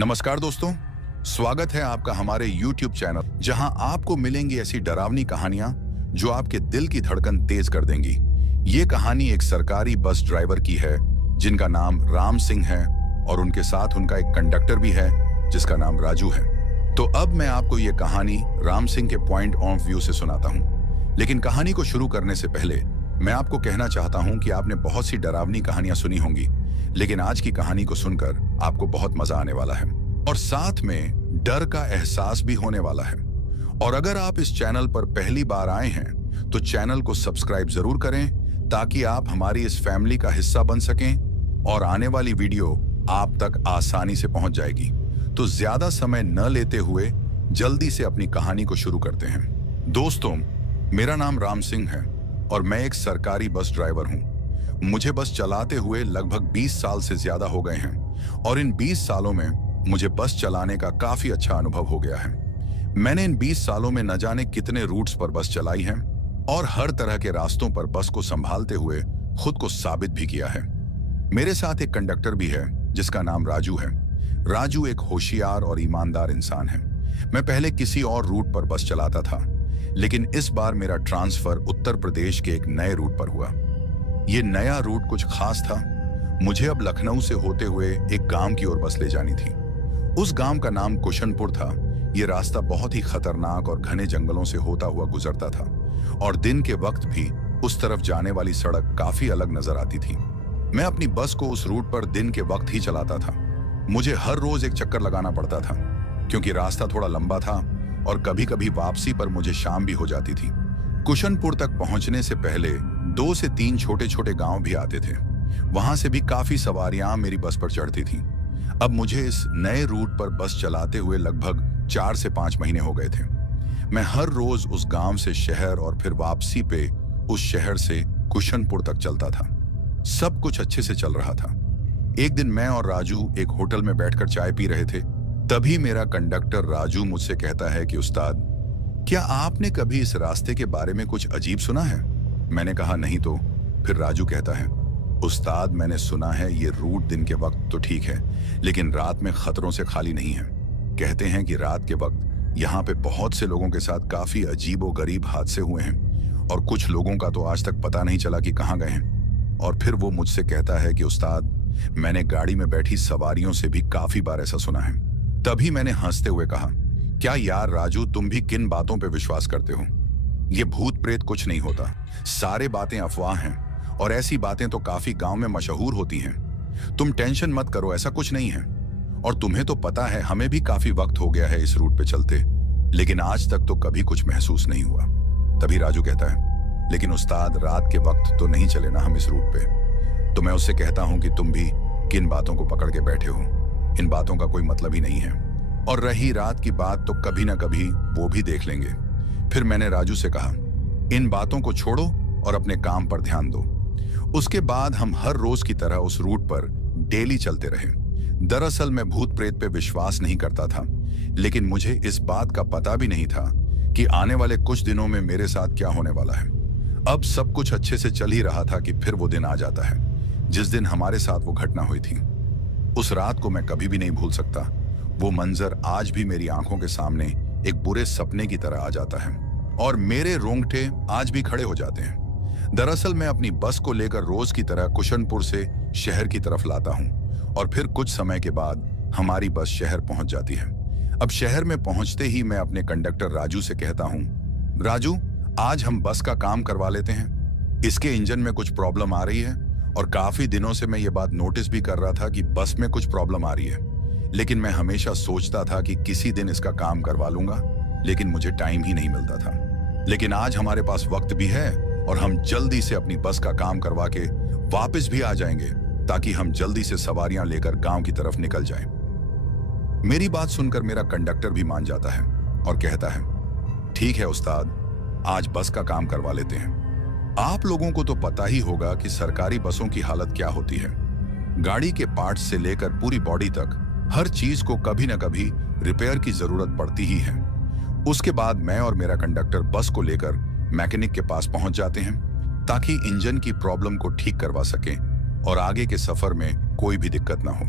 नमस्कार दोस्तों, स्वागत है आपका हमारे YouTube चैनल जहां आपको मिलेंगी ऐसी डरावनी कहानियां जो आपके दिल की धड़कन तेज कर देंगी। ये कहानी एक सरकारी बस ड्राइवर की है जिनका नाम राम सिंह है और उनके साथ उनका एक कंडक्टर भी है जिसका नाम राजू है। तो अब मैं आपको ये कहानी राम सिंह के पॉइंट ऑफ व्यू से सुनाता हूँ। लेकिन कहानी को शुरू करने से पहले मैं आपको कहना चाहता हूँ कि आपने बहुत सी डरावनी कहानियां सुनी होंगी, लेकिन आज की कहानी को सुनकर आपको बहुत मजा आने वाला है और साथ में डर का एहसास भी होने वाला है। और अगर आप इस चैनल पर पहली बार आए हैं तो चैनल को सब्सक्राइब जरूर करें ताकि आप हमारी इस फैमिली का हिस्सा बन सकें और आने वाली वीडियो आप तक आसानी से पहुंच जाएगी। तो ज्यादा समय न लेते हुए जल्दी से अपनी कहानी को शुरू करते हैं। दोस्तों, मेरा नाम राम सिंह है और मैं एक सरकारी बस ड्राइवर हूं। मुझे बस चलाते हुए लगभग 20 साल से ज्यादा हो गए हैं और इन 20 सालों में मुझे बस चलाने का काफी अच्छा अनुभव हो गया है। मैंने इन 20 सालों में न जाने कितने रूट्स पर बस चलाई है और हर तरह के रास्तों पर बस को संभालते हुए खुद को साबित भी किया है। मेरे साथ एक कंडक्टर भी है जिसका नाम राजू है। राजू एक होशियार और ईमानदार इंसान है। मैं पहले किसी और रूट पर बस चलाता था, लेकिन इस बार मेरा ट्रांसफर उत्तर प्रदेश के एक नए रूट पर हुआ। ये नया रूट कुछ खास था। मुझे अब लखनऊ से होते हुए एक गांव की ओर बस ले जानी थी। उस गांव का नाम कुशनपुर था। ये रास्ता बहुत ही खतरनाक और घने जंगलों से होता हुआ गुजरता था और दिन के वक्त भी उस तरफ जाने वाली सड़क काफी अलग नजर आती थी। मैं अपनी बस को उस रूट पर दिन के वक्त ही चलाता था। मुझे हर रोज एक चक्कर लगाना पड़ता था क्योंकि रास्ता थोड़ा लंबा था और कभी कभी वापसी पर मुझे शाम भी हो जाती थी। कुशनपुर तक पहुंचने से पहले 2 से 3 छोटे छोटे गांव भी आते थे। वहां से भी काफी सवारियां मेरी बस पर चढ़ती थीं। अब मुझे इस नए रूट पर बस चलाते हुए लगभग 4 से 5 महीने हो गए थे। मैं हर रोज उस गांव से शहर और फिर वापसी पे उस शहर से कुशनपुर तक चलता था। सब कुछ अच्छे से चल रहा था। एक दिन मैं और राजू एक होटल में बैठकर चाय पी रहे थे। तभी मेरा कंडक्टर राजू मुझसे कहता है कि उस्ताद, क्या आपने कभी इस रास्ते के बारे में कुछ अजीब सुना है? मैंने कहा नहीं तो। फिर राजू कहता है, उस्ताद मैंने सुना है ये रूट दिन के वक्त तो ठीक है, लेकिन रात में खतरों से खाली नहीं है। कहते हैं कि रात के वक्त यहाँ पे बहुत से लोगों के साथ काफी अजीबो गरीब हादसे हुए हैं और कुछ लोगों का तो आज तक पता नहीं चला कि कहाँ गए हैं। और फिर वो मुझसे कहता है कि उस्ताद, मैंने गाड़ी में बैठी सवारियों से भी काफी बार ऐसा सुना है। तभी मैंने हंसते हुए कहा, क्या यार राजू, तुम भी किन बातों पे विश्वास करते हो? ये भूत प्रेत कुछ नहीं होता, सारे बातें अफवाह हैं और ऐसी बातें तो काफी गांव में मशहूर होती हैं। तुम टेंशन मत करो, ऐसा कुछ नहीं है। और तुम्हें तो पता है हमें भी काफी वक्त हो गया है इस रूट पे चलते, लेकिन आज तक तो कभी कुछ महसूस नहीं हुआ। तभी राजू कहता है, लेकिन उस्ताद रात के वक्त तो नहीं चले ना हम इस रूट पे। तो मैं उससे कहता हूं कि तुम भी किन बातों को पकड़ के बैठे हो, इन बातों का कोई मतलब ही नहीं है। और रही रात की बात तो कभी ना कभी वो भी देख लेंगे। फिर मैंने राजू से कहा, इन बातों को छोड़ो और अपने काम पर ध्यान दो। उसके बाद हम हर रोज की तरह उस रूट पर डेली चलते रहे। दरअसल मैं भूत प्रेत पे विश्वास नहीं करता था, लेकिन मुझे इस बात का पता भी नहीं था कि आने वाले कुछ दिनों में मेरे साथ क्या होने वाला है। अब सब कुछ अच्छे से चल ही रहा था कि फिर वो दिन आ जाता है जिस दिन हमारे साथ वो घटना हुई थी। उस रात को मैं कभी भी नहीं भूल सकता। वो मंजर आज भी मेरी आंखों के सामने एक बुरे सपने की तरह आ जाता है और मेरे रोंगटे आज भी खड़े हो जाते हैं। दरअसल मैं अपनी बस को लेकर रोज की तरह कुशनपुर से शहर की तरफ लाता हूं और फिर कुछ समय के बाद हमारी बस शहर पहुंच जाती है। अब शहर में पहुंचते ही मैं अपने कंडक्टर राजू से कहता हूं, राजू, आज हम बस का काम करवा लेते हैं। इसके इंजन में कुछ प्रॉब्लम आ रही है और काफी दिनों से मैं ये बात नोटिस भी कर रहा था कि बस में कुछ प्रॉब्लम आ रही है, लेकिन मैं हमेशा सोचता था कि किसी दिन इसका काम करवा लूंगा, लेकिन मुझे टाइम ही नहीं मिलता था। लेकिन आज हमारे पास वक्त भी है और हम जल्दी से अपनी बस का काम करवा के वापस भी आ जाएंगे ताकि हम जल्दी से सवारियां लेकर गांव की तरफ निकल जाएं। मेरी बात सुनकर मेरा कंडक्टर भी मान जाता है और कहता है, ठीक है उस्ताद, आज बस का काम करवा लेते हैं। आप लोगों को तो पता ही होगा कि सरकारी बसों की हालत क्या होती है। गाड़ी के पार्ट्स से लेकर पूरी बॉडी तक हर चीज को कभी न कभी रिपेयर की जरूरत पड़ती ही है। उसके बाद मैं और मेरा कंडक्टर बस को लेकर मैकेनिक के पास पहुंच जाते हैं ताकि इंजन की प्रॉब्लम को ठीक करवा सकें और आगे के सफर में कोई भी दिक्कत ना हो।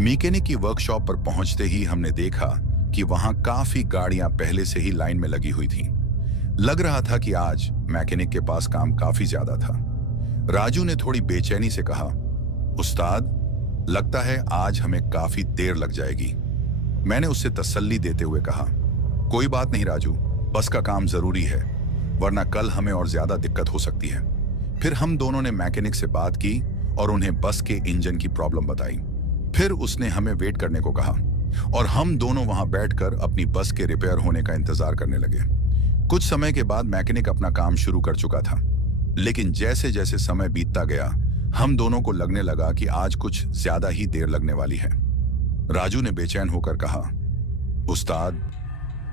मैकेनिक की वर्कशॉप पर पहुंचते ही हमने देखा कि वहां काफी गाड़ियां पहले से ही लाइन में लगी हुई थीं। लग रहा था कि आज मैकेनिक के पास काम काफी ज्यादा था। राजू ने थोड़ी बेचैनी से कहा, उस्ताद, लगता है आज हमें काफी देर लग जाएगी। मैंने उससे तसल्ली देते हुए कहा, कोई बात नहीं राजू, बस का काम जरूरी है, वरना कल हमें और ज्यादा दिक्कत हो सकती है। फिर हम दोनों ने मैकेनिक से बात की और उन्हें बस के इंजन की प्रॉब्लम बताई। फिर उसने हमें वेट करने को कहा और हम दोनों वहां बैठकर अपनी बस के रिपेयर होने का इंतजार करने लगे। कुछ समय के बाद मैकेनिक अपना काम शुरू कर चुका था, लेकिन जैसे जैसे समय बीतता गया हम दोनों को लगने लगा कि आज कुछ ज्यादा ही देर लगने वाली है। राजू ने बेचैन होकर कहा, उस्ताद,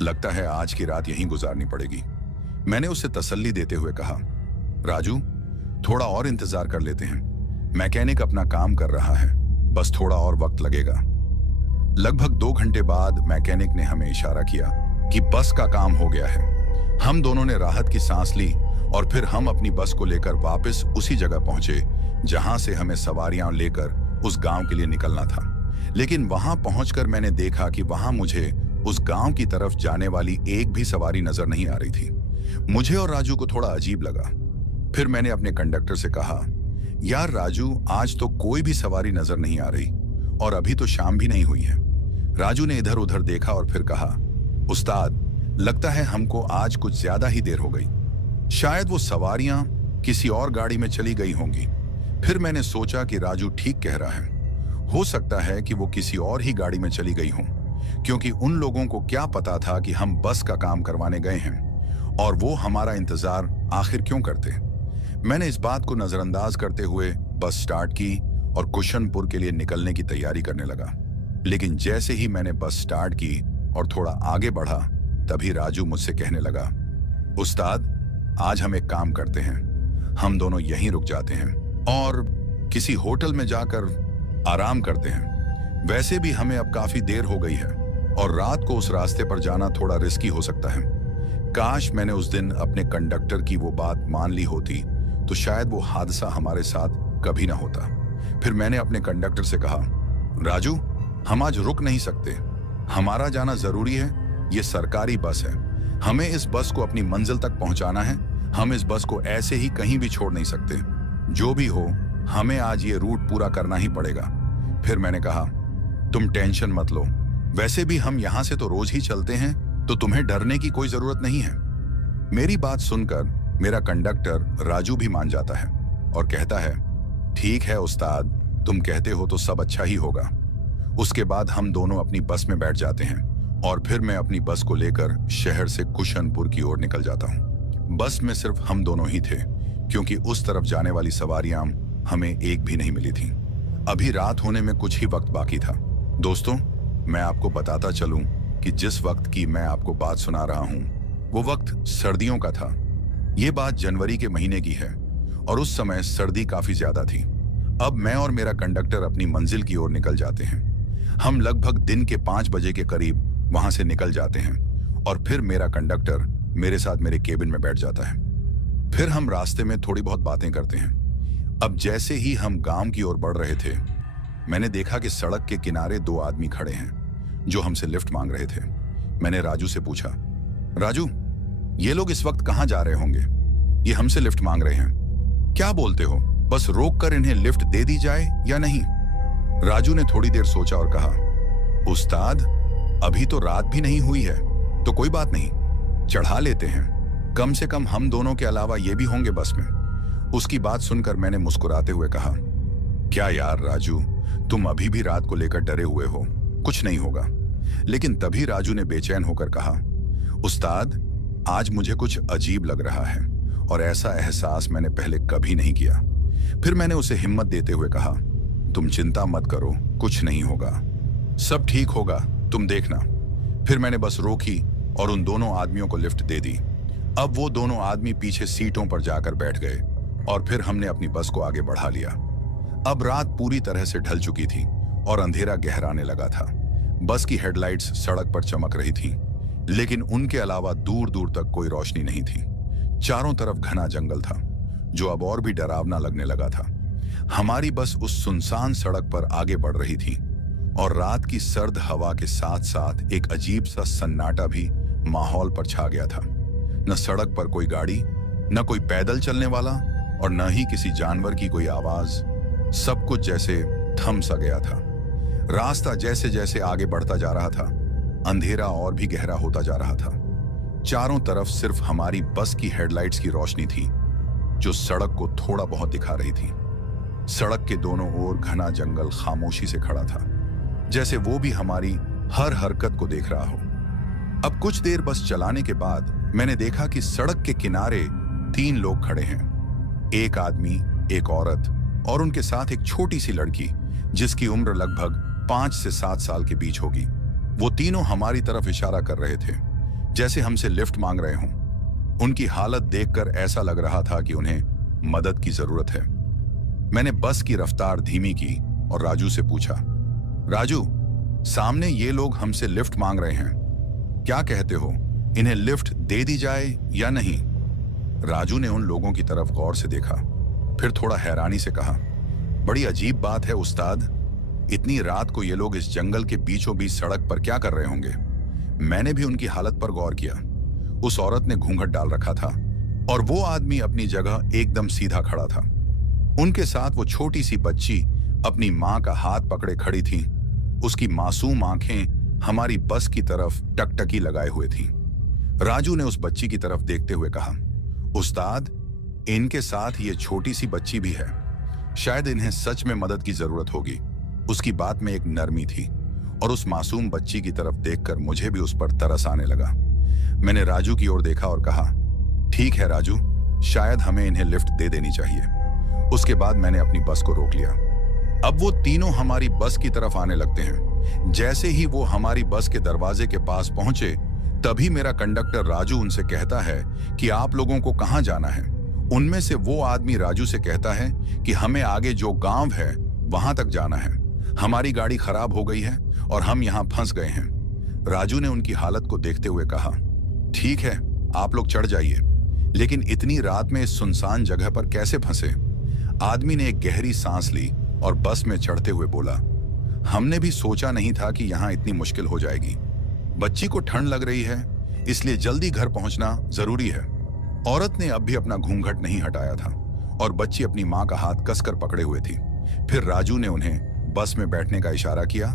लगता है आज की रात यहीं गुजारनी पड़ेगी। मैंने उसे तसल्ली देते हुए कहा, राजू, थोड़ा और इंतजार कर लेते हैं, मैकेनिक अपना काम कर रहा है, बस थोड़ा और वक्त लगेगा। लगभग 2 घंटे बाद मैकेनिक ने हमें इशारा किया कि बस का काम हो गया है। हम दोनों ने राहत की सांस ली और फिर हम अपनी बस को लेकर वापस उसी जगह पहुंचे जहां से हमें सवारियां लेकर उस गांव के लिए निकलना था। लेकिन वहां पहुंचकर मैंने देखा कि वहां मुझे उस गांव की तरफ जाने वाली एक भी सवारी नजर नहीं आ रही थी। मुझे और राजू को थोड़ा अजीब लगा। फिर मैंने अपने कंडक्टर से कहा, यार राजू, आज तो कोई भी सवारी नजर नहीं आ रही और अभी तो शाम भी नहीं हुई है। राजू ने इधर उधर देखा और फिर कहा, उस्ताद, लगता है हमको आज कुछ ज्यादा ही देर हो गई। शायद वो सवारियां किसी और गाड़ी में चली गई होंगी। फिर मैंने सोचा कि राजू ठीक कह रहा है, हो सकता है कि वो किसी और ही गाड़ी में चली गई हों, क्योंकि उन लोगों को क्या पता था कि हम बस का काम करवाने गए हैं और वो हमारा इंतजार आखिर क्यों करते। मैंने इस बात को नजरअंदाज करते हुए बस स्टार्ट की और कुशनपुर के लिए निकलने की तैयारी करने लगा। लेकिन जैसे ही मैंने बस स्टार्ट की और थोड़ा आगे बढ़ा, तभी राजू मुझसे कहने लगा, उस्ताद, आज हम एक काम करते हैं, हम दोनों यहीं रुक जाते हैं और किसी होटल में जाकर आराम करते हैं। वैसे भी हमें अब काफी देर हो गई है और रात को उस रास्ते पर जाना थोड़ा रिस्की हो सकता है। काश मैंने उस दिन अपने कंडक्टर की वो बात मान ली होती तो शायद वो हादसा हमारे साथ कभी ना होता। फिर मैंने अपने कंडक्टर से कहा, राजू, हम आज रुक नहीं सकते, हमारा जाना जरूरी है, ये सरकारी बस है, हमें इस बस को अपनी मंजिल तक पहुंचाना है, हम इस बस को ऐसे ही कहीं भी छोड़ नहीं सकते। जो भी हो, हमें आज ये रूट पूरा करना ही पड़ेगा। फिर मैंने कहा, तुम टेंशन मत लो, वैसे भी हम यहां से तो रोज ही चलते हैं, तो तुम्हें डरने की कोई जरूरत नहीं है। मेरी बात सुनकर मेरा कंडक्टर राजू भी मान जाता है और कहता है, ठीक है उस्ताद, तुम कहते हो तो सब अच्छा ही होगा। उसके बाद हम दोनों अपनी बस में बैठ जाते हैं और फिर मैं अपनी बस को लेकर शहर से कुशनपुर की ओर निकल जाता हूँ। बस में सिर्फ हम दोनों ही थे, क्योंकि उस तरफ जाने वाली सवारियां हमें एक भी नहीं मिली थीं। अभी रात होने में कुछ ही वक्त बाकी था। दोस्तों, मैं आपको बताता चलूं कि जिस वक्त की मैं आपको बात सुना रहा हूं, वो वक्त सर्दियों का था। ये बात जनवरी के महीने की है और उस समय सर्दी काफी ज्यादा थी। अब मैं और मेरा कंडक्टर अपनी मंजिल की ओर निकल जाते हैं। हम लगभग दिन के 5 बजे के करीब वहां से निकल जाते हैं और फिर मेरा कंडक्टर मेरे साथ मेरे केबिन में बैठ जाता है। फिर हम रास्ते में थोड़ी बहुत बातें करते हैं। अब जैसे ही हम गांव की ओर बढ़ रहे थे, मैंने देखा कि सड़क के किनारे 2 आदमी खड़े हैं जो हमसे लिफ्ट मांग रहे थे। मैंने राजू से पूछा, राजू, ये लोग इस वक्त कहां जा रहे होंगे? ये हमसे लिफ्ट मांग रहे हैं, क्या बोलते हो, बस रोक कर इन्हें लिफ्ट दे दी जाए या नहीं? राजू ने थोड़ी देर सोचा और कहा, उस्ताद, अभी तो रात भी नहीं हुई है, तो कोई बात नहीं, चढ़ा लेते हैं, कम से कम हम दोनों के अलावा ये भी होंगे बस में। उसकी बात सुनकर मैंने मुस्कुराते हुए कहा, क्या यार राजू, तुम अभी भी रात को लेकर डरे हुए हो, कुछ नहीं होगा। लेकिन तभी राजू ने बेचैन होकर कहा, उस्ताद, आज मुझे कुछ अजीब लग रहा है और ऐसा एहसास मैंने पहले कभी नहीं किया। फिर मैंने उसे हिम्मत देते हुए कहा, तुम चिंता मत करो, कुछ नहीं होगा, सब ठीक होगा, तुम देखना। फिर मैंने बस रोकी और उन दोनों आदमियों को लिफ्ट दे दी। अब वो दोनों आदमी पीछे सीटों पर जाकर बैठ गए और फिर हमने अपनी बस को आगे बढ़ा लिया। अब रात पूरी तरह से ढल चुकी थी और अंधेरा गहराने लगा था। बस की हेडलाइट्स सड़क पर चमक रही थीं, लेकिन उनके अलावा दूर दूर तक कोई रोशनी नहीं थी। चारों तरफ घना जंगल था, जो अब और भी डरावना लगने लगा था। हमारी बस उस सुनसान सड़क पर आगे बढ़ रही थी और रात की सर्द हवा के साथ साथ एक अजीब सा सन्नाटा भी माहौल पर छा गया था। न सड़क पर कोई गाड़ी, न कोई पैदल चलने वाला और न ही किसी जानवर की कोई आवाज। सब कुछ जैसे थम सा गया था। रास्ता जैसे जैसे आगे बढ़ता जा रहा था, अंधेरा और भी गहरा होता जा रहा था। चारों तरफ सिर्फ हमारी बस की हेडलाइट्स की रोशनी थी, जो सड़क को थोड़ा बहुत दिखा रही थी। सड़क के दोनों ओर घना जंगल खामोशी से खड़ा था, जैसे वो भी हमारी हर हरकत को देख रहा हो। अब कुछ देर बस चलाने के बाद मैंने देखा कि सड़क के किनारे 3 लोग खड़े हैं। एक आदमी, एक औरत और उनके साथ एक छोटी सी लड़की, जिसकी उम्र लगभग 5 से 7 साल के बीच होगी। वो तीनों हमारी तरफ इशारा कर रहे थे, जैसे हमसे लिफ्ट मांग रहे हों। उनकी हालत देखकर ऐसा लग रहा था कि उन्हें मदद की जरूरत है। मैंने बस की रफ्तार धीमी की और राजू से पूछा, राजू, सामने ये लोग हमसे लिफ्ट मांग रहे हैं, क्या कहते हो? इन्हें लिफ्ट दे दी जाए या नहीं? राजू ने उन लोगों की तरफ गौर से देखा, फिर थोड़ा हैरानी से कहा, बड़ी अजीब बात है उस्ताद, इतनी रात को ये लोग इस जंगल के बीचों बीच सड़क पर क्या कर रहे होंगे? मैंने भी उनकी हालत पर गौर किया। उस औरत ने घूंघट डाल रखा था और वो आदमी अपनी जगह एकदम सीधा खड़ा था। उनके साथ वो छोटी सी बच्ची अपनी मां का हाथ पकड़े खड़ी थी। उसकी मासूम आंखें हमारी बस की तरफ टकटकी लगाए हुए थी। राजू ने उस बच्ची की तरफ देखते हुए कहा, उस्ताद, इनके साथ ये छोटी सी बच्ची भी है, शायद इन्हें सच में मदद की जरूरत होगी। उसकी बात में एक नरमी थी और उस मासूम बच्ची की तरफ देखकर मुझे भी उस पर तरस आने लगा। मैंने राजू की ओर देखा और कहा, ठीक है राजू, शायद हमें इन्हें लिफ्ट दे देनी चाहिए। उसके बाद मैंने अपनी बस को रोक लिया। अब वो तीनों हमारी बस की तरफ आने लगते हैं। जैसे ही वो हमारी बस के दरवाजे के पास पहुंचे, तभी मेरा कंडक्टर राजू उनसे कहता है कि आप लोगों को कहां जाना है। उनमें से वो आदमी राजू से कहता है कि हमें आगे जो गांव है वहां तक जाना है, हमारी गाड़ी खराब हो गई है और हम यहां फंस गए हैं। राजू ने उनकी हालत को देखते हुए कहा, ठीक है, आप लोग चढ़ जाइए, लेकिन इतनी रात में इस सुनसान जगह पर कैसे फंसे? आदमी ने एक गहरी सांस ली और बस में चढ़ते हुए बोला, हमने भी सोचा नहीं था कि यहाँ इतनी मुश्किल हो जाएगी। बच्ची को ठंड लग रही है, इसलिए जल्दी घर पहुंचना जरूरी है। औरत ने अब भी अपना घूंघट नहीं हटाया था और बच्ची अपनी मां का हाथ कसकर पकड़े हुए थी। फिर राजू ने उन्हें बस में बैठने का इशारा किया।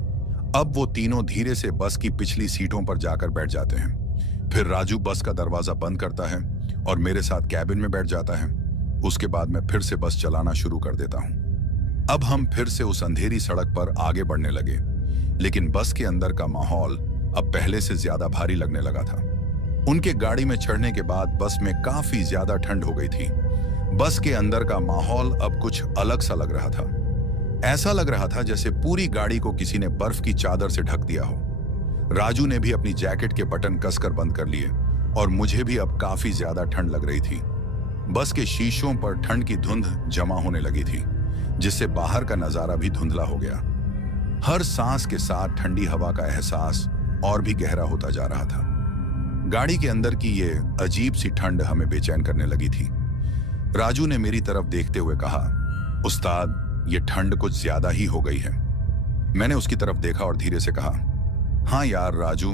अब वो तीनों धीरे से बस की पिछली सीटों पर जाकर बैठ जाते हैं। फिर राजू बस का दरवाजा बंद करता है और मेरे साथ कैबिन में बैठ जाता है। उसके बाद मैं फिर से बस चलाना शुरू कर देता हूं। अब हम फिर से उस अंधेरी सड़क पर आगे बढ़ने लगे, लेकिन बस के अंदर का माहौल अब पहले से ज्यादा भारी लगने लगा था। उनके गाड़ी में चढ़ने के बाद बस में काफी ज्यादा ठंड हो गई थी। बस के अंदर का माहौल अब कुछ अलग सा लग रहा था। ऐसा लग रहा था जैसे पूरी गाड़ी को किसी ने बर्फ की चादर से ढक दिया हो। राजू ने भी अपनी जैकेट के बटन कसकर बंद कर लिए और मुझे भी अब काफी ज्यादा ठंड लग रही थी। बस के शीशों पर ठंड की धुंध जमा होने लगी थी, जिससे बाहर का नजारा भी धुंधला हो गया। हर सांस के साथ ठंडी हवा का एहसास और भी गहरा होता जा रहा था। गाड़ी के अंदर की ये अजीब सी ठंड हमें बेचैन करने लगी थी। राजू ने मेरी तरफ देखते हुए कहा, उस्ताद, ये ठंड कुछ ज्यादा ही हो गई है। मैंने उसकी तरफ देखा और धीरे से कहा, हाँ यार राजू,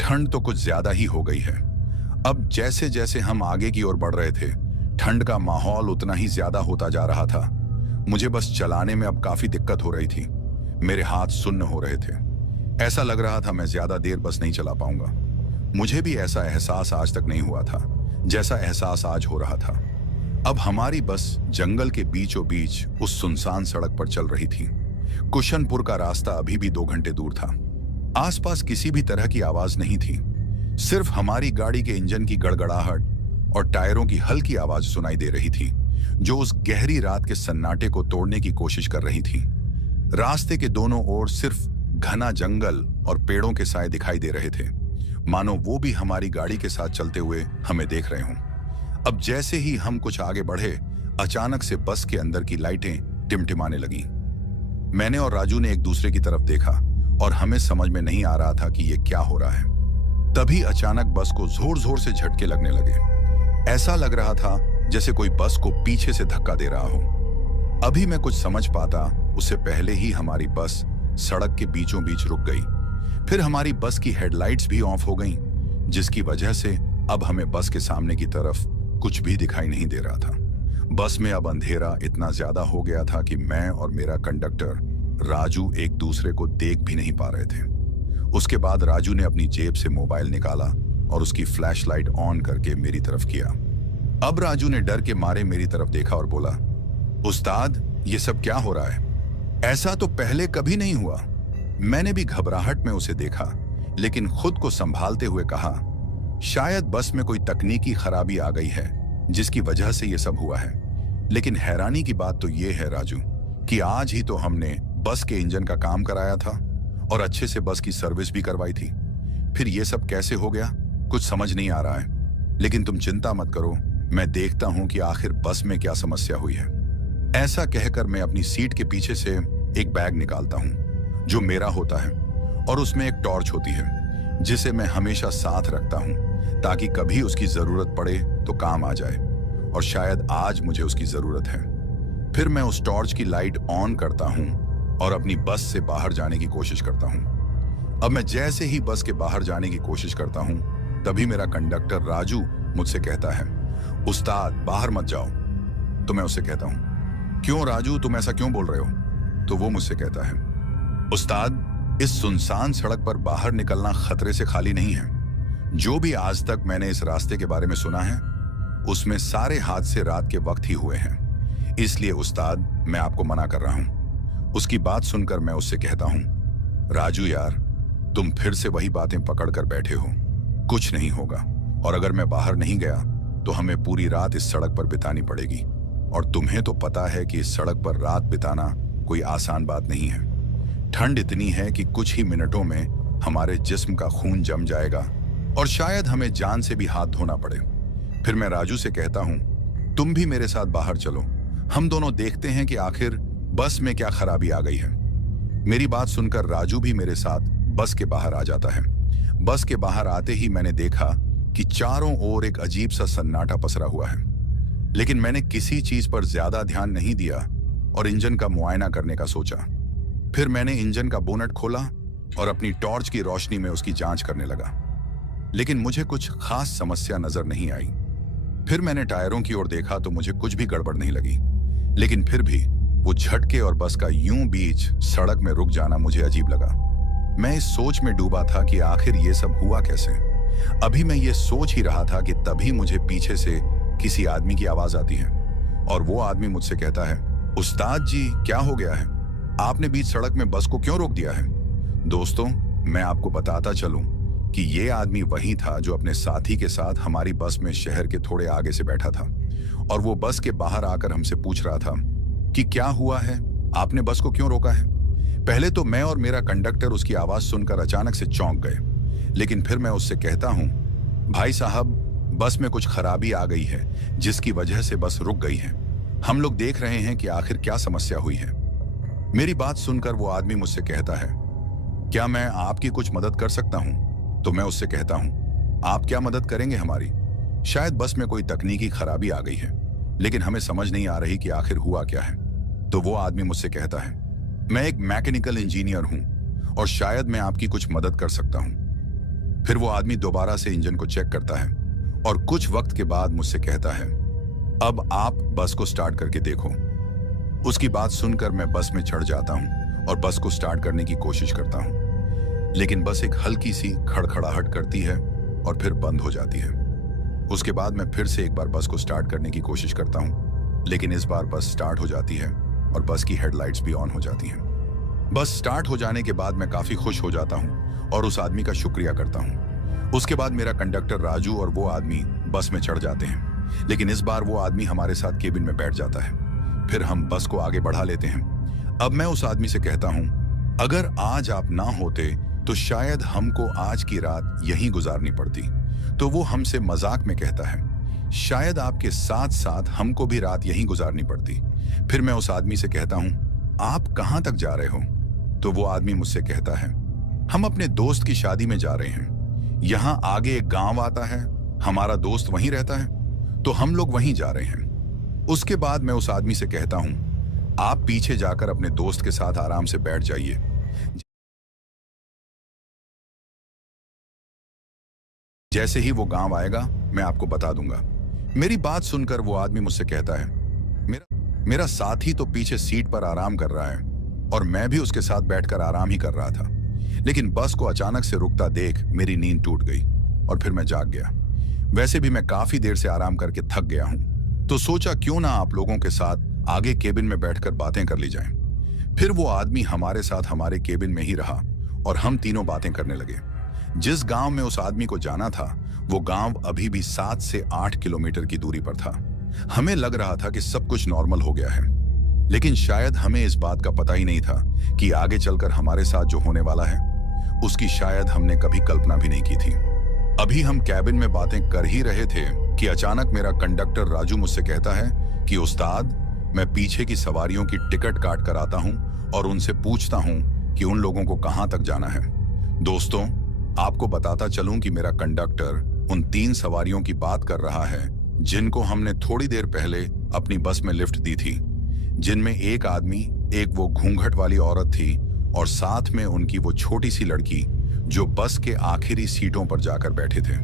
ठंड तो कुछ ज्यादा ही हो गई है। अब जैसे जैसे हम आगे की ओर बढ़ रहे थे, ठंड का माहौल उतना ही ज्यादा होता जा रहा था। मुझे बस चलाने में अब काफी दिक्कत हो रही थी। मेरे हाथ सुन्न हो रहे थे। ऐसा लग रहा था मैं ज्यादा देर बस नहीं चला पाऊंगा। मुझे भी ऐसा एहसास आज तक नहीं हुआ था जैसा एहसास आज हो रहा था। अब हमारी बस जंगल के बीचों बीच उस सुनसान सड़क पर चल रही थी। कुशनपुर का रास्ता अभी भी 2 घंटे दूर था। आसपास किसी भी तरह की आवाज नहीं थी। सिर्फ हमारी गाड़ी के इंजन की गड़गड़ाहट और टायरों की हल्की आवाज सुनाई दे रही थी, जो उस गहरी रात के सन्नाटे को तोड़ने की कोशिश कर रही थी। रास्ते के दोनों ओर सिर्फ घना जंगल और पेड़ों के साए दिखाई दे रहे थे, मानो वो भी हमारी गाड़ी के साथ चलते हुए हमें देख रहे हों। अब जैसे ही हम कुछ आगे बढ़े, अचानक से बस के अंदर की लाइटें टिमटिमाने लगीं। मैंने और राजू ने एक दूसरे की तरफ देखा और हमें समझ में नहीं आ रहा था कि ये क्या हो रहा है। तभी अचानक बस को जोर जोर से झटके लगने लगे। ऐसा लग रहा था जैसे कोई बस को पीछे से धक्का दे रहा हो। अभी मैं कुछ समझ पाता, उससे पहले ही हमारी बस सड़क के बीचों बीच रुक गई। फिर हमारी बस की हेडलाइट्स भी ऑफ हो गईं, जिसकी वजह से अब हमें बस के सामने की तरफ कुछ भी दिखाई नहीं दे रहा था। बस में अब अंधेरा इतना ज्यादा हो गया था कि मैं और मेरा कंडक्टर राजू एक दूसरे को देख भी नहीं पा रहे थे। उसके बाद राजू ने अपनी जेब से मोबाइल निकाला और उसकी फ्लैशलाइट ऑन करके मेरी तरफ किया। अब राजू ने डर के मारे मेरी तरफ देखा और बोला, उस्ताद, ये सब क्या हो रहा है? ऐसा तो पहले कभी नहीं हुआ। मैंने भी घबराहट में उसे देखा, लेकिन खुद को संभालते हुए कहा, शायद बस में कोई तकनीकी खराबी आ गई है जिसकी वजह से ये सब हुआ है। लेकिन हैरानी की बात तो ये है राजू कि आज ही तो हमने बस के इंजन का काम कराया था और अच्छे से बस की सर्विस भी करवाई थी। फिर ये सब कैसे हो गया, कुछ समझ नहीं आ रहा है। लेकिन तुम चिंता मत करो, मैं देखता हूं कि आखिर बस में क्या समस्या हुई है। ऐसा कहकर मैं अपनी सीट के पीछे से एक बैग निकालता हूं जो मेरा होता है, और उसमें एक टॉर्च होती है जिसे मैं हमेशा साथ रखता हूं ताकि कभी उसकी जरूरत पड़े तो काम आ जाए, और शायद आज मुझे उसकी जरूरत है। फिर मैं उस टॉर्च की लाइट ऑन करता हूं और अपनी बस से बाहर जाने की कोशिश करता हूं। अब मैं जैसे ही बस के बाहर जाने की कोशिश करता हूं, तभी मेरा कंडक्टर राजू मुझसे कहता है, उस्ताद, बाहर मत जाओ। तो मैं उससे कहता हूं, क्यों राजू, तुम ऐसा क्यों बोल रहे हो? तो वो मुझसे कहता है, उस्ताद, इस सुनसान सड़क पर बाहर निकलना खतरे से खाली नहीं है। जो भी आज तक मैंने इस रास्ते के बारे में सुना है, उसमें सारे हादसे रात के वक्त ही हुए हैं। इसलिए उस्ताद, मैं आपको मना कर रहा हूं। उसकी बात सुनकर मैं उससे कहता हूं, राजू यार, तुम फिर से वही बातें पकड़ कर बैठे हो। कुछ नहीं होगा, और अगर मैं बाहर नहीं गया तो हमें पूरी रात इस सड़क पर बितानी पड़ेगी, और तुम्हें तो पता है कि इस सड़क पर रात बिताना कोई आसान बात नहीं है। ठंड इतनी है कि कुछ ही मिनटों में हमारे जिस्म का खून जम जाएगा और शायद हमें जान से भी हाथ धोना पड़े। फिर मैं राजू से कहता हूं, तुम भी मेरे साथ बाहर चलो, हम दोनों देखते हैं कि आखिर बस में क्या खराबी आ गई है। मेरी बात सुनकर राजू भी मेरे साथ बस के बाहर आ जाता है। बस के बाहर आते ही मैंने देखा कि चारों ओर एक अजीब सा सन्नाटा पसरा हुआ है, लेकिन मैंने किसी चीज पर ज्यादा ध्यान नहीं दिया और इंजन का मुआयना करने का सोचा। फिर मैंने इंजन का बोनट खोला और अपनी टॉर्च की रोशनी में उसकी जांच करने लगा, लेकिन मुझे कुछ खास समस्या नजर नहीं आई। फिर मैंने टायरों की ओर देखा तो मुझे कुछ भी गड़बड़ नहीं लगी, लेकिन फिर भी वो झटके और बस का यूं बीच सड़क में रुक जाना मुझे अजीब लगा। मैं इस सोच में डूबा था कि आखिर ये सब हुआ कैसे। अभी मैं ये सोच ही रहा था कि तभी मुझे पीछे से किसी आदमी की आवाज आती है, और वो आदमी मुझसे कहता है, उस्ताद जी, क्या हो गया है? आपने बीच सड़क में बस को क्यों रोक दिया है? दोस्तों, मैं आपको बताता चलूं कि ये आदमी वही था जो अपने साथी के साथ हमारी बस में शहर के थोड़े आगे से बैठा था, और वो बस के बाहर आकर हमसे पूछ रहा था कि क्या हुआ है, आपने बस को क्यों रोका है। पहले तो मैं और मेरा कंडक्टर उसकी आवाज सुनकर अचानक से चौंक गए, लेकिन फिर मैं उससे कहता हूं, भाई साहब, बस में कुछ खराबी आ गई है जिसकी वजह से बस रुक गई है। हम लोग देख रहे हैं कि आखिर क्या समस्या हुई है। मेरी बात सुनकर वो आदमी मुझसे कहता है, क्या मैं आपकी कुछ मदद कर सकता हूं? तो मैं उससे कहता हूं, आप क्या मदद करेंगे हमारी? शायद बस में कोई तकनीकी खराबी आ गई है, लेकिन हमें समझ नहीं आ रही कि आखिर हुआ क्या है। तो वो आदमी मुझसे कहता है, मैं एक मैकेनिकल इंजीनियर हूं और शायद मैं आपकी कुछ मदद कर सकता हूं। फिर वो आदमी दोबारा से इंजन को चेक करता है और कुछ वक्त के बाद मुझसे कहता है, अब आप बस को स्टार्ट करके देखो। उसकी बात सुनकर मैं बस में चढ़ जाता हूं और बस को स्टार्ट करने की कोशिश करता हूं, लेकिन बस एक हल्की सी खड़खड़ाहट करती है और फिर बंद हो जाती है। उसके बाद मैं फिर से एक बार बस को स्टार्ट करने की कोशिश करता हूं, लेकिन इस बार बस स्टार्ट हो जाती है और बस की हेडलाइट्स भी ऑन हो जाती हैं। बस स्टार्ट हो जाने के बाद मैं काफी खुश हो जाता हूं और उस आदमी का शुक्रिया करता हूं। उसके बाद मेरा कंडक्टर राजू और वो आदमी बस में चढ़ जाते हैं, लेकिन इस बार वो आदमी हमारे साथ केबिन में बैठ जाता है। फिर हम बस को आगे बढ़ा लेते हैं। अब मैं उस आदमी से कहता हूं, अगर आज आप ना होते तो शायद हमको आज की रात यहीं गुजारनी पड़ती। तो वो हमसे मजाक में कहता है, शायद आपके साथ साथ हमको भी रात यहीं गुजारनी पड़ती। फिर मैं उस आदमी से कहता हूं, आप कहां तक जा रहे हो? तो वो आदमी मुझसे कहता है, हम अपने दोस्त की शादी में जा रहे हैं। यहां आगे एक गांव आता है, हमारा दोस्त वहीं रहता है, तो हम लोग वहीं जा रहे हैं। उसके बाद मैं उस आदमी से कहता हूं, आप पीछे जाकर अपने दोस्त के साथ आराम से बैठ जाइए, जैसे ही वो गांव आएगा मैं आपको बता दूंगा। मेरी बात सुनकर वो आदमी मुझसे कहता है, मेरा साथी तो पीछे सीट पर आराम कर रहा है और मैं भी उसके साथ बैठकर आराम ही कर रहा था, लेकिन बस को अचानक से रुकता देख मेरी नींद टूट गई और फिर मैं जाग गया। वैसे भी मैं काफी देर से आराम करके थक गया हूं, तो सोचा क्यों ना आप लोगों के साथ आगे केबिन में बैठकर बातें कर ली जाएं। फिर वो आदमी हमारे साथ हमारे केबिन में ही रहा और हम तीनों बातें करने लगे। जिस गांव में उस आदमी को जाना था वो गांव अभी भी 7 से 8 किलोमीटर की दूरी पर था। हमें लग रहा था कि सब कुछ नॉर्मल हो गया है, लेकिन शायद हमें इस बात का पता ही नहीं था कि आगे चलकर हमारे साथ जो होने वाला है उसकी शायद हमने कभी कल्पना भी नहीं की थी। अभी हम कैबिन में बातें कर ही रहे थे कि अचानक मेरा कंडक्टर राजू मुझसे कहता है कि उस्ताद, मैं पीछे की सवारियों की टिकट काट कर आता हूं और उनसे पूछता हूं कि उन लोगों को कहां तक जाना है। दोस्तों, आपको बताता चलूं कि मेरा कंडक्टर उन 3 सवारियों की बात कर रहा है जिनको हमने थोड़ी देर पहले अपनी बस में लिफ्ट दी थी, जिनमें एक आदमी, एक वो घूंघट वाली औरत थी और साथ में उनकी वो छोटी सी लड़की जो बस के आखिरी सीटों पर जाकर बैठे थे।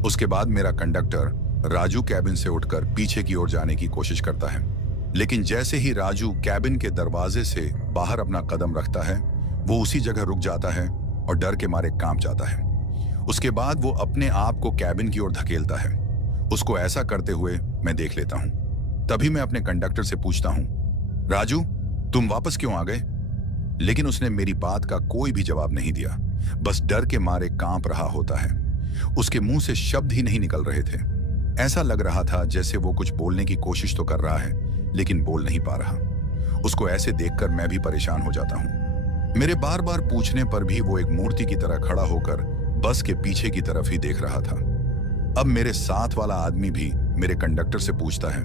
उसके बाद मेरा कंडक्टर राजू कैबिन से उठकर पीछे की ओर जाने की कोशिश करता है, लेकिन जैसे ही राजू कैबिन के दरवाजे से बाहर अपना कदम रखता है वो उसी जगह रुक जाता है और डर के मारे कांप जाता है। उसके बाद वो अपने आप को कैबिन की ओर धकेलता है। उसको ऐसा करते हुए मैं देख लेता हूं। तभी मैं अपने कंडक्टर से पूछता हूं, राजू, तुम वापस क्यों आ गए? लेकिन उसने मेरी बात का कोई भी जवाब नहीं दिया, बस डर के मारे कांप रहा होता है। उसके मुंह से शब्द ही नहीं निकल रहे थे। ऐसा लग रहा था जैसे वो कुछ बोलने की कोशिश तो कर रहा है लेकिन बोल नहीं पा रहा। उसको ऐसे देखकर मैं भी परेशान हो जाता हूं। मेरे बार बार पूछने पर भी वो एक मूर्ति की तरह खड़ा होकर बस के पीछे की तरफ ही देख रहा था। अब मेरे साथ वाला आदमी भी मेरे कंडक्टर से पूछता है,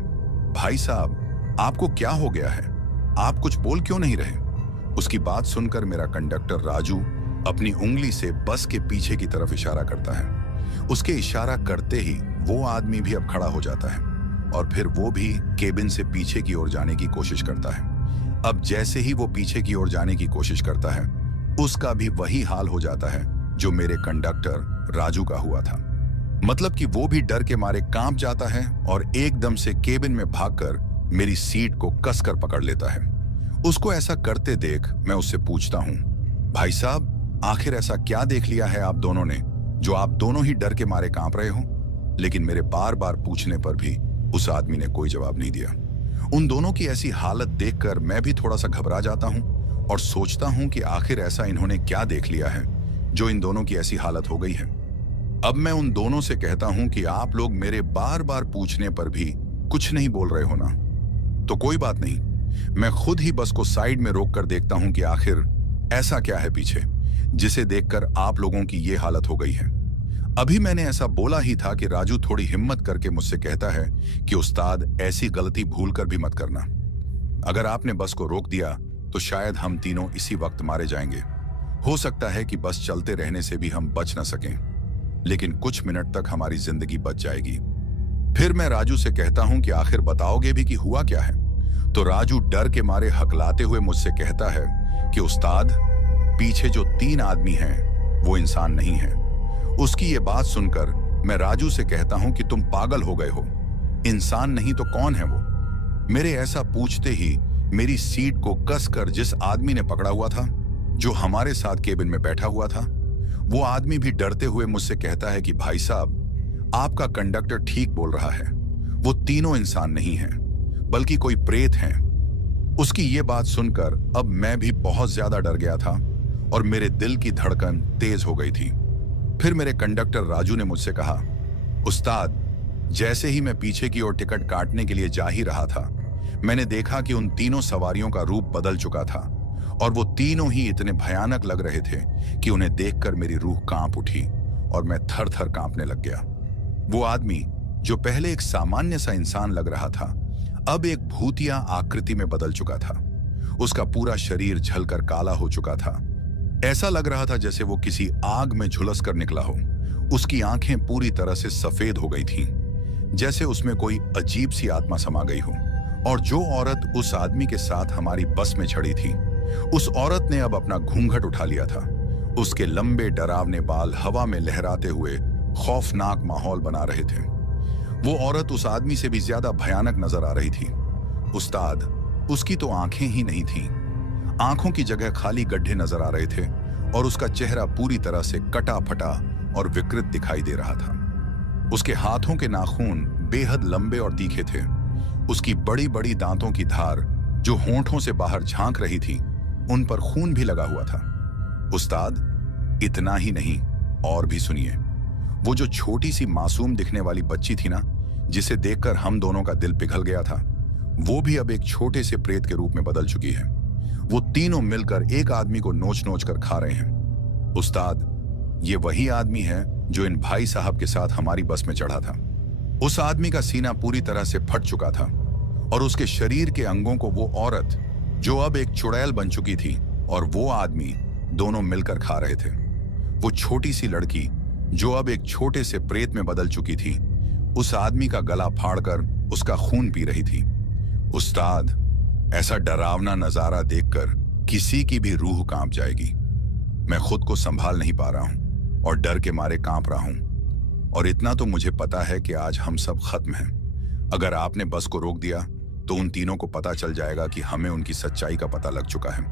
भाई साहब, आपको क्या हो गया है? आप कुछ बोल क्यों नहीं रहे? उसकी बात सुनकर मेरा कंडक्टर राजू अपनी उंगली से बस के पीछे की तरफ इशारा करता है। उसके इशारा करते ही वो आदमी भी अब खड़ा हो जाता है और फिर वो भी केबिन से पीछे की ओर जाने की कोशिश करता है। अब जैसे ही वो पीछे की ओर जाने की कोशिश करता है उसका भी वही हाल हो जाता है जो मेरे कंडक्टर राजू का हुआ था। मतलब कि वो भी डर के मारे कांप जाता है और एकदम से केबिन में भागकर मेरी सीट को कसकर पकड़ लेता है। उसको ऐसा करते देख मैं उससे पूछता हूं, भाई साहब, आखिर ऐसा क्या देख लिया है आप दोनों ने जो आप दोनों ही डर के मारे कांप रहे हो? लेकिन मेरे बार बार पूछने पर भी उस आदमी ने कोई जवाब नहीं दिया। उन दोनों की ऐसी हालत देखकर मैं भी थोड़ा सा घबरा जाता हूं और सोचता हूं कि आखिर ऐसा इन्होंने क्या देख लिया है जो इन दोनों की ऐसी हालत हो गई है। अब मैं उन दोनों से कहता हूं कि आप लोग मेरे बार बार पूछने पर भी कुछ नहीं बोल रहे हो ना, तो कोई बात नहीं, मैं खुद ही बस को साइड में रोक कर देखता हूं कि आखिर ऐसा क्या है पीछे जिसे देखकर आप लोगों की ये हालत हो गई है। अभी मैंने ऐसा बोला ही था कि राजू थोड़ी हिम्मत करके मुझसे कहता है कि उस्ताद, ऐसी गलती भूलकर भी मत करना। अगर आपने बस को रोक दिया तो शायद हम तीनों इसी वक्त मारे जाएंगे। हो सकता है कि बस चलते रहने से भी हम बच न सकें, लेकिन कुछ मिनट तक हमारी जिंदगी बच जाएगी। फिर मैं राजू से कहता हूं कि आखिर बताओगे भी कि हुआ क्या है? तो राजू डर के मारे हकलाते हुए मुझसे कहता है कि उस्ताद, पीछे जो 3 आदमी हैं वो इंसान नहीं है। उसकी ये बात सुनकर मैं राजू से कहता हूं कि तुम पागल हो गए हो, इंसान नहीं तो कौन है वो? मेरे ऐसा पूछते ही मेरी सीट को कसकर जिस आदमी ने पकड़ा हुआ था, जो हमारे साथ केबिन में बैठा हुआ था, वो आदमी भी डरते हुए मुझसे कहता है कि भाई साहब, आपका कंडक्टर ठीक बोल रहा है, वो तीनों इंसान नहीं हैं, बल्कि कोई प्रेत हैं। उसकी ये बात सुनकर अब मैं भी बहुत ज्यादा डर गया था और मेरे दिल की धड़कन तेज हो गई थी। फिर मेरे कंडक्टर राजू ने मुझसे कहा, उस्ताद, जैसे ही मैं पीछे की ओर टिकट काटने के लिए जा ही रहा था, मैंने देखा कि उन तीनों सवारियों का रूप बदल चुका था और वो तीनों ही इतने भयानक लग रहे थे कि उन्हें देखकर मेरी रूह कांप उठी और मैं थर थर कांपने लग गया। वो आदमी जो पहले एक सामान्य सा इंसान लग रहा था, अब एक भूतिया आकृति में बदल चुका था। उसका पूरा शरीर जलकर काला हो चुका था। ऐसा लग रहा था जैसे वो किसी आग में झुलस कर निकला हो। उसकी आंखें पूरी तरह से सफेद हो गई थीं, जैसे उसमें कोई अजीब सी आत्मा समा गई हो। और जो औरत उस आदमी के साथ हमारी बस में चढ़ी थी, उस औरत ने अब अपना घूंघट उठा लिया था। उसके लंबे डरावने बाल हवा में लहराते हुए खौफनाक माहौल बना रहे थे। वो औरत उस आदमी से भी ज्यादा भयानक नजर आ रही थी। उस्ताद, उसकी तो आंखें ही नहीं थीं। आंखों की जगह खाली गड्ढे नजर आ रहे थे और उसका चेहरा पूरी तरह से कटा फटा और विकृत दिखाई दे रहा था। उसके हाथों के नाखून बेहद लंबे और तीखे थे। उसकी बड़ी बड़ी दांतों की धार जो होंठों से बाहर झांक रही थी, उन पर खून भी लगा हुआ था। उस्ताद, इतना ही नहीं, और भी सुनिए। वो जो छोटी सी मासूम दिखने वाली बच्ची थी ना, जिसे देखकर हम दोनों का दिल पिघल गया था, वो भी अब एक छोटे से प्रेत के रूप में बदल चुकी है। वो तीनों मिलकर एक आदमी को नोच नोच कर खा रहे हैं। उस्ताद, ये वही आदमी है जो इन भाई साहब के साथ हमारी बस में चढ़ा था। उस आदमी का सीना पूरी तरह से फट चुका था और उसके शरीर के अंगों को वो औरत, जो अब एक चुड़ैल बन चुकी थी, और वो आदमी दोनों मिलकर खा रहे थे। वो छोटी सी लड़की, जो अब एक छोटे से प्रेत में बदल चुकी थी, उस आदमी का गला फाड़कर उसका खून पी रही थी। उस्ताद, ऐसा डरावना नजारा देखकर किसी की भी रूह कांप जाएगी। मैं खुद को संभाल नहीं पा रहा हूं और डर के मारे कांप रहा हूं। और इतना तो मुझे पता है कि आज हम सब खत्म हैं। अगर आपने बस को रोक दिया तो उन तीनों को पता चल जाएगा कि हमें उनकी सच्चाई का पता लग चुका है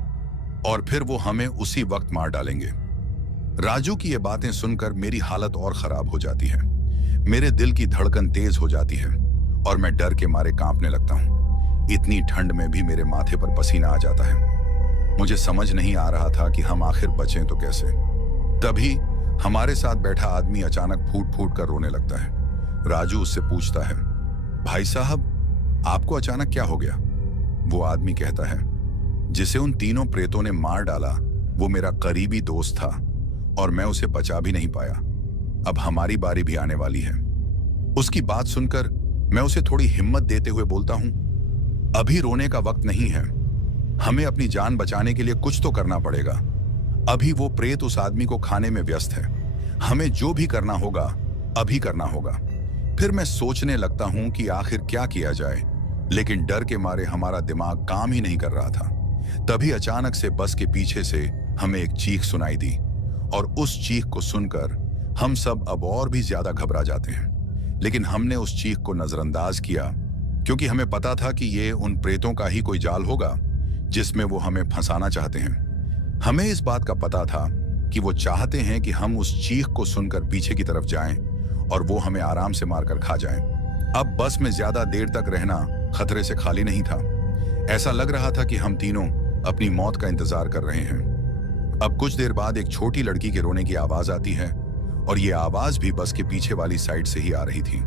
और फिर वो हमें उसी वक्त मार डालेंगे। राजू की ये बातें सुनकर मेरी हालत और खराब हो जाती है। मेरे दिल की धड़कन तेज हो जाती है और मैं डर के मारे कांपने लगता हूँ। इतनी ठंड में भी मेरे माथे पर पसीना आ जाता है। मुझे समझ नहीं आ रहा था कि हम आखिर बचें तो कैसे। तभी हमारे साथ बैठा आदमी अचानक फूट फूट कर रोने लगता है। राजू उससे पूछता है, भाई साहब, आपको अचानक क्या हो गया? वो आदमी कहता है, जिसे उन तीनों प्रेतों ने मार डाला वो मेरा करीबी दोस्त था और मैं उसे बचा भी नहीं पाया। अब हमारी बारी भी आने वाली है। उसकी बात सुनकर मैं उसे थोड़ी हिम्मत देते हुए बोलता हूं, अभी रोने का वक्त नहीं है। हमें अपनी जान बचाने के लिए कुछ तो करना पड़ेगा। अभी वो प्रेत उस आदमी को खाने में व्यस्त है। हमें जो भी करना होगा अभी करना होगा। फिर मैं सोचने लगता हूं कि आखिर क्या किया जाए, लेकिन डर के मारे हमारा दिमाग काम ही नहीं कर रहा था। तभी अचानक से बस के पीछे से हमें एक चीख सुनाई दी और उस चीख को सुनकर हम सब अब और भी ज्यादा घबरा जाते हैं। लेकिन हमने उस चीख को नजरअंदाज किया क्योंकि हमें पता था कि ये उन प्रेतों का ही कोई जाल होगा जिसमें वो हमें फंसाना चाहते हैं। हमें इस बात का पता था कि वो चाहते हैं कि हम उस चीख को सुनकर पीछे की तरफ जाएं और वो हमें आराम से मारकर खा जाएं। अब बस में ज्यादा देर तक रहना खतरे से खाली नहीं था। ऐसा लग रहा था कि हम तीनों अपनी मौत का इंतजार कर रहे हैं। अब कुछ देर बाद एक छोटी लड़की के रोने की आवाज आती है और ये आवाज भी बस के पीछे वाली साइड से ही आ रही थी।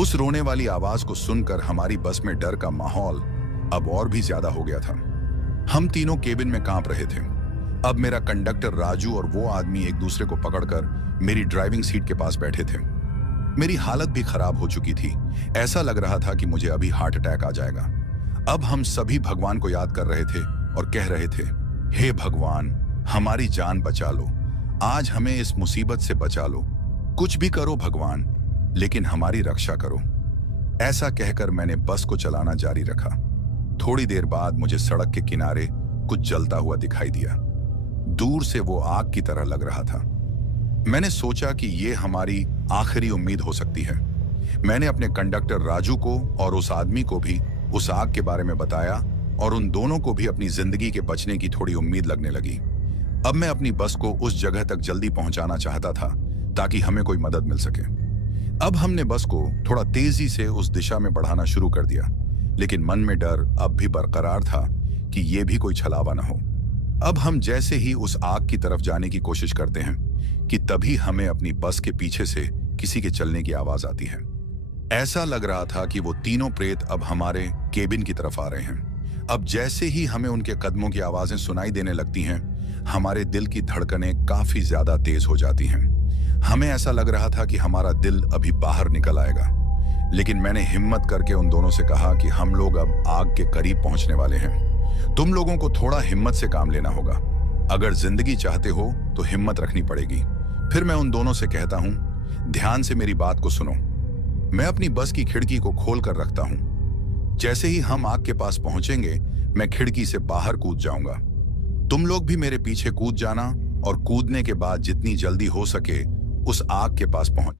उस रोने वाली आवाज को सुनकर हमारी बस में डर का माहौल अब और भी ज्यादा हो गया था। हम तीनों केबिन में कांप रहे थे। अब मेरा कंडक्टर राजू और वो आदमी एक दूसरे को पकड़कर मेरी ड्राइविंग सीट के पास बैठे थे। मेरी हालत भी खराब हो चुकी थी। ऐसा लग रहा था कि मुझे अभी हार्ट अटैक आ जाएगा। अब हम सभी भगवान को याद कर रहे थे और कह रहे थे, हे भगवान, हमारी जान बचा लो। आज हमें इस मुसीबत से बचा लो। कुछ भी करो भगवान, लेकिन हमारी रक्षा करो। ऐसा कहकर मैंने बस को चलाना जारी रखा। थोड़ी देर बाद मुझे सड़क के किनारे कुछ जलता हुआ दिखाई दिया। दूर से वो आग की तरह लग रहा था। मैंने सोचा कि ये हमारी आखिरी उम्मीद हो सकती है। मैंने अपने कंडक्टर राजू को और उस आदमी को भी उस आग के बारे में बताया और उन दोनों को भी अपनी जिंदगी के बचने की थोड़ी उम्मीद लगने लगी। अब मैं अपनी बस को उस जगह तक जल्दी पहुंचाना चाहता था ताकि हमें कोई मदद मिल सके। अब हमने बस को थोड़ा तेजी से उस दिशा में बढ़ाना शुरू कर दिया, लेकिन मन में डर अब भी बरकरार था कि ये भी कोई छलावा ना हो। अब हम जैसे ही उस आग की तरफ जाने की कोशिश करते हैं कि तभी हमें अपनी बस के पीछे से किसी के चलने की आवाज आती है। ऐसा लग रहा था कि वो तीनों प्रेत अब हमारे केबिन की तरफ आ रहे हैं। अब जैसे ही हमें उनके कदमों की आवाजें सुनाई देने लगती हैं, हमारे दिल की धड़कनें काफी ज्यादा तेज हो जाती हैं। हमें ऐसा लग रहा था कि हमारा दिल अभी बाहर निकल आएगा, लेकिन मैंने हिम्मत करके उन दोनों से कहा कि हम लोग अब आग के करीब पहुंचने वाले हैं। तुम लोगों को थोड़ा हिम्मत से काम लेना होगा। अगर जिंदगी चाहते हो तो हिम्मत रखनी पड़ेगी। फिर मैं उन दोनों से कहता हूं, ध्यान से मेरी बात को सुनो। मैं अपनी बस की खिड़की को खोल कर रखता हूं। जैसे ही हम आग के पास पहुंचेंगे, मैं खिड़की से बाहर कूद जाऊंगा। तुम लोग भी मेरे पीछे कूद जाना और कूदने के बाद जितनी जल्दी हो सके उस आग के पास पहुंच।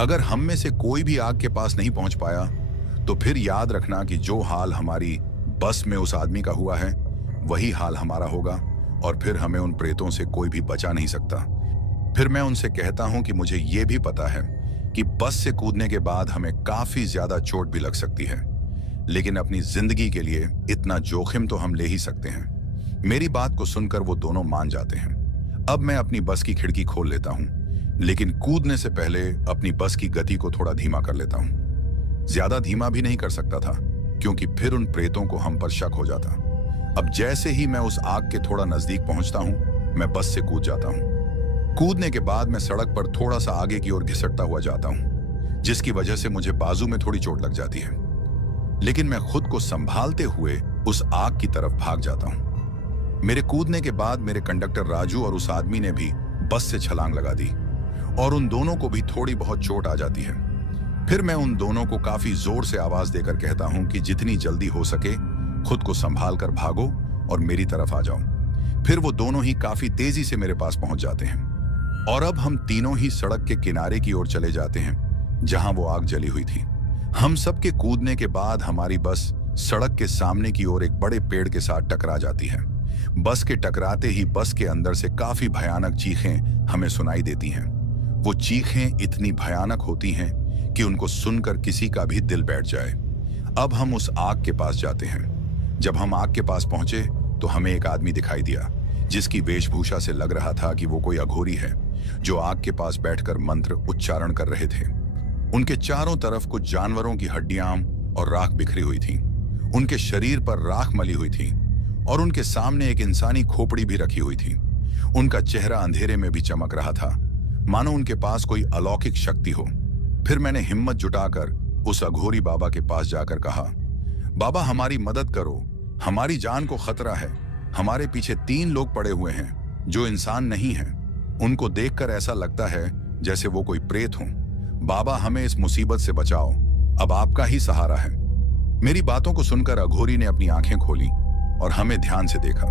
अगर हम में से कोई भी आग के पास नहीं पहुंच पाया तो फिर याद रखना कि जो हाल हमारी बस में उस आदमी का हुआ है वही हाल हमारा होगा, और फिर हमें उन प्रेतों से कोई भी बचा नहीं सकता। फिर मैं उनसे कहता हूं कि मुझे यह भी पता है कि बस से कूदने के बाद हमें काफी ज्यादा चोट भी लग सकती है, लेकिन अपनी जिंदगी के लिए इतना जोखिम तो हम ले ही सकते हैं। मेरी बात को सुनकर वो दोनों मान जाते हैं। अब मैं अपनी बस की खिड़की खोल लेता हूं, लेकिन कूदने से पहले अपनी बस की गति को थोड़ा धीमा कर लेता हूं। ज्यादा धीमा भी नहीं कर सकता था क्योंकि फिर उन प्रेतों को हम पर शक हो जाता। अब जैसे ही मैं उस आग के थोड़ा नजदीक पहुंचता हूं, मैं बस से कूद जाता हूं। कूदने के बाद मैं सड़क पर थोड़ा सा आगे की ओर घिसटता हुआ जाता हूं, जिसकी वजह से मुझे बाजू में थोड़ी चोट लग जाती है, लेकिन मैं खुद को संभालते हुए उस आग की तरफ भाग जाता हूं। मेरे कूदने के बाद मेरे कंडक्टर राजू और उस आदमी ने भी बस से छलांग लगा दी और उन दोनों को भी थोड़ी बहुत चोट आ जाती है। फिर मैं उन दोनों को काफी जोर से आवाज देकर कहता हूं कि जितनी जल्दी हो सके खुद को संभाल कर भागो और मेरी तरफ आ जाओ। फिर वो दोनों ही काफी तेजी से मेरे पास पहुंच जाते हैं और अब हम तीनों ही सड़क के किनारे की ओर चले जाते हैं जहां वो आग जली हुई थी। हम सबके कूदने के बाद हमारी बस सड़क के सामने की ओर एक बड़े पेड़ के साथ टकरा जाती है। बस के टकराते ही बस के अंदर से काफी भयानक चीखें हमें सुनाई देती हैं। वो चीखें इतनी भयानक होती हैं कि उनको सुनकर किसी का भी दिल बैठ जाए। अब हम उस आग के पास जाते हैं। जब हम आग के पास पहुंचे तो हमें एक आदमी दिखाई दिया जिसकी वेशभूषा से लग रहा था कि वो कोई अघोरी है जो आग के पास बैठकर मंत्र उच्चारण कर रहे थे। उनके चारों तरफ कुछ जानवरों की हड्डियां और राख बिखरी हुई थी। उनके शरीर पर राख मली हुई थी और उनके सामने एक इंसानी खोपड़ी भी रखी हुई थी। उनका चेहरा अंधेरे में भी चमक रहा था, मानो उनके पास कोई अलौकिक शक्ति हो। फिर मैंने हिम्मत जुटाकर उस अघोरी बाबा के पास जाकर कहा, बाबा हमारी मदद करो, हमारी जान को खतरा है। हमारे पीछे 3 लोग पड़े हुए हैं जो इंसान नहीं हैं। उनको देखकर ऐसा लगता है जैसे वो कोई प्रेत हों। बाबा हमें इस मुसीबत से बचाओ, अब आपका ही सहारा है। मेरी बातों को सुनकर अघोरी ने अपनी आंखें खोली और हमें ध्यान से देखा।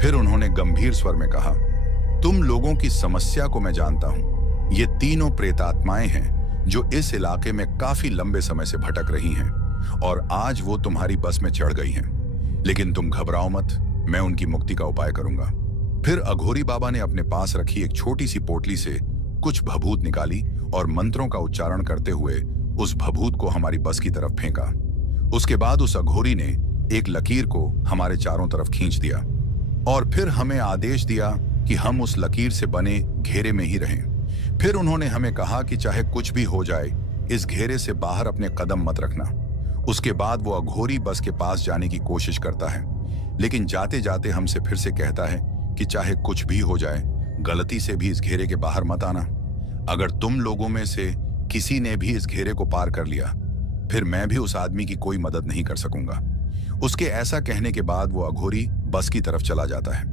फिर उन्होंने गंभीर स्वर में कहा, तुम लोगों की समस्या को मैं जानता हूं। ये तीनों प्रेतात्माएं हैं जो इस इलाके में काफी लंबे समय से भटक रही हैं और आज वो तुम्हारी बस में चढ़ गई हैं। लेकिन तुम घबराओ मत, मैं उनकी मुक्ति का उपाय करूंगा। फिर अघोरी बाबा ने अपने पास रखी एक छोटी सी पोटली से कुछ भभूत निकाली और मंत्रों का उच्चारण करते हुए उस भभूत को हमारी बस की तरफ फेंका। उसके बाद उस अघोरी ने एक लकीर को हमारे चारों तरफ खींच दिया और फिर हमें आदेश दिया कि हम उस लकीर से बने घेरे में ही रहें। फिर उन्होंने हमें कहा कि चाहे कुछ भी हो जाए, इस घेरे से बाहर अपने कदम मत रखना। उसके बाद वो अघोरी बस के पास जाने की कोशिश करता है, लेकिन जाते जाते हमसे फिर से कहता है कि चाहे कुछ भी हो जाए, गलती से भी इस घेरे के बाहर मत आना। अगर तुम लोगों में से किसी ने भी इस घेरे को पार कर लिया, फिर मैं भी उस आदमी की कोई मदद नहीं कर सकूंगा। उसके ऐसा कहने के बाद वो अघोरी बस की तरफ चला जाता है।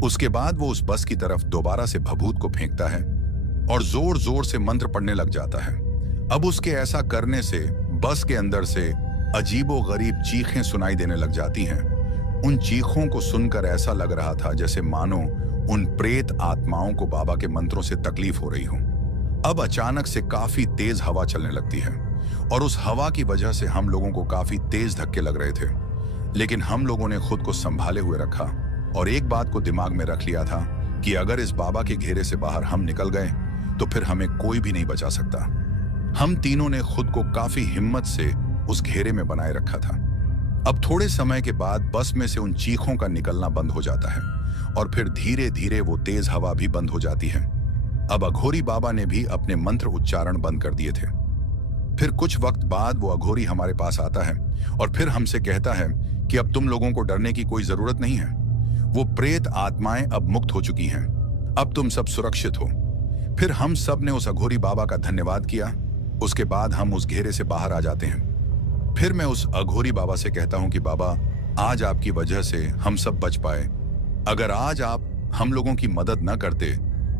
उसके बाद वो उस बस की तरफ दोबारा से भभूत को फेंकता है और जोर जोर से मंत्र पढ़ने लग जाता है। अब उसके ऐसा करने से बस के अंदर से अजीबोगरीब चीखें सुनाई देने लग जाती हैं। उन चीखों को सुनकर ऐसा लग रहा था जैसे मानो उन प्रेत आत्माओं को बाबा के मंत्रों से तकलीफ हो रही हो। अब अचानक से काफी तेज हवा चलने लगती है और उस हवा की वजह से हम लोगों को काफी तेज धक्के लग रहे थे, लेकिन हम लोगों ने खुद को संभाले हुए रखा और एक बात को दिमाग में रख लिया था कि अगर इस बाबा के घेरे से बाहर हम निकल गए तो फिर हमें कोई भी नहीं बचा सकता। हम तीनों ने खुद को काफी हिम्मत से उस घेरे में बनाए रखा था। अब थोड़े समय के बाद बस में से उन चीखों का निकलना बंद हो जाता है और फिर धीरे धीरे वो तेज हवा भी बंद हो जाती है। अब अघोरी बाबा ने भी अपने मंत्र उच्चारण बंद कर दिए थे। फिर कुछ वक्त बाद वो अघोरी हमारे पास आता है और फिर हमसे कहता है कि अब तुम लोगों को डरने की कोई जरूरत नहीं है। वो प्रेत आत्माएं अब मुक्त हो चुकी हैं। अब तुम सब सुरक्षित हो। फिर हम सब ने उस अघोरी बाबा का धन्यवाद किया। उसके बाद हम उस घेरे से बाहर आ जाते हैं। फिर मैं उस अघोरी बाबा से कहता हूं कि बाबा, आज आपकी वजह से हम सब बच पाए। अगर आज आप हम लोगों की मदद न करते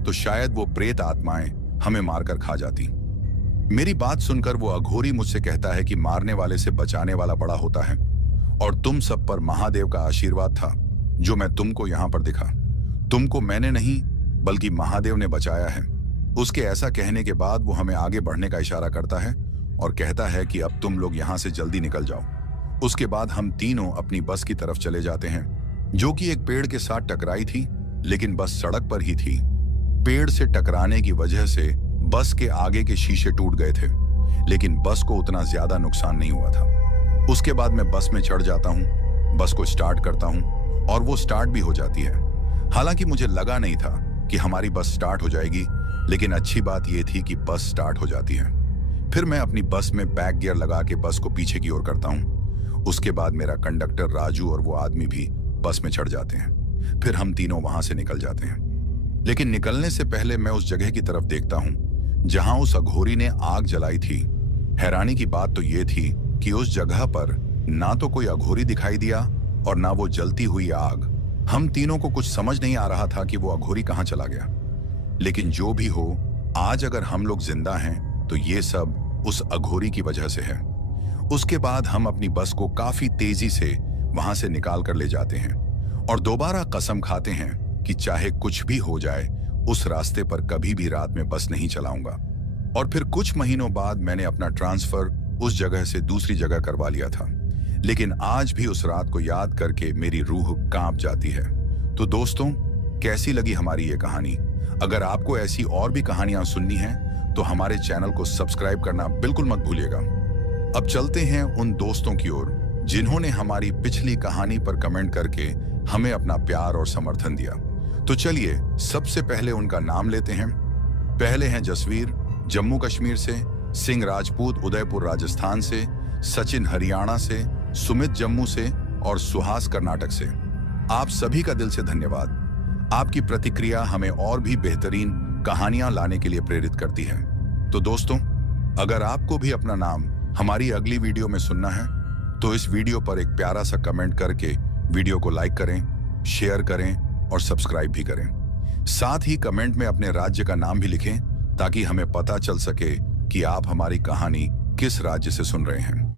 तो शायद वो प्रेत आत्माएं हमें मारकर खा जाती। मेरी बात सुनकर वो अघोरी मुझसे कहता है कि मारने वाले से बचाने वाला बड़ा होता है और तुम सब पर महादेव का आशीर्वाद था जो मैं तुमको यहां पर दिखा। तुमको मैंने नहीं बल्कि महादेव ने बचाया है। उसके ऐसा कहने के बाद वो हमें आगे बढ़ने का इशारा करता है और कहता है कि अब तुम लोग यहां से जल्दी निकल जाओ। उसके बाद हम तीनों अपनी बस की तरफ चले जाते हैं जो कि एक पेड़ के साथ टकराई थी, लेकिन बस सड़क पर ही थी। पेड़ से टकराने की वजह से बस के आगे के शीशे टूट गए थे, लेकिन बस को उतना ज्यादा नुकसान नहीं हुआ था। उसके बाद मैं बस में चढ़ जाता हूँ, बस को स्टार्ट करता हूँ और वो स्टार्ट भी हो जाती है। हालांकि मुझे लगा नहीं था कि हमारी बस स्टार्ट हो जाएगी, लेकिन अच्छी बात यह थी कि बस स्टार्ट हो जाती है। फिर मैं अपनी बस में बैक गियर लगा के बस को पीछे की ओर करता हूँ। उसके बाद मेरा कंडक्टर राजू और वो आदमी भी बस में चढ़ जाते हैं। फिर हम तीनों वहां से निकल जाते हैं, लेकिन निकलने से पहले मैं उस जगह की तरफ देखता हूँ जहां उस अघोरी ने आग जलाई थी। हैरानी की बात तो ये थी कि उस जगह पर ना तो कोई अघोरी दिखाई दिया और ना वो जलती हुई आग। हम तीनों को कुछ समझ नहीं आ रहा था कि वो अघोरी कहां चला गया। लेकिन जो भी हो, आज अगर हम लोग जिंदा हैं तो ये सब उस अघोरी की वजह से है। उसके बाद हम अपनी बस को काफी तेजी से वहां से निकाल कर ले जाते हैं और दोबारा कसम खाते हैं कि चाहे कुछ भी हो जाए उस रास्ते पर कभी भी रात में बस नहीं चलाऊंगा। और फिर कुछ महीनों बाद मैंने अपना ट्रांसफर उस जगह से दूसरी जगह करवा लिया था, लेकिन आज भी उस रात को याद करके मेरी रूह कांप जाती है। तो दोस्तों, कैसी लगी हमारी ये कहानी? अगर आपको ऐसी और भी कहानियां सुननी हैं तो हमारे चैनल को सब्सक्राइब करना बिल्कुल मत भूलिएगा। अब चलते हैं उन दोस्तों की ओर जिन्होंने हमारी पिछली कहानी पर कमेंट करके हमें अपना प्यार और समर्थन दिया। तो चलिए सबसे पहले उनका नाम लेते हैं। पहले हैं जसवीर जम्मू कश्मीर से, सिंह राजपूत उदयपुर राजस्थान से, सचिन हरियाणा से, सुमित जम्मू से और सुहास कर्नाटक से। आप सभी का दिल से धन्यवाद। आपकी प्रतिक्रिया हमें और भी बेहतरीन कहानियां लाने के लिए प्रेरित करती है। तो दोस्तों, अगर आपको भी अपना नाम हमारी अगली वीडियो में सुनना है तो इस वीडियो पर एक प्यारा सा कमेंट करके वीडियो को लाइक करें, शेयर करें और सब्सक्राइब भी करें। साथ ही कमेंट में अपने राज्य का नाम भी लिखें ताकि हमें पता चल सके कि आप हमारी कहानी किस राज्य से सुन रहे हैं।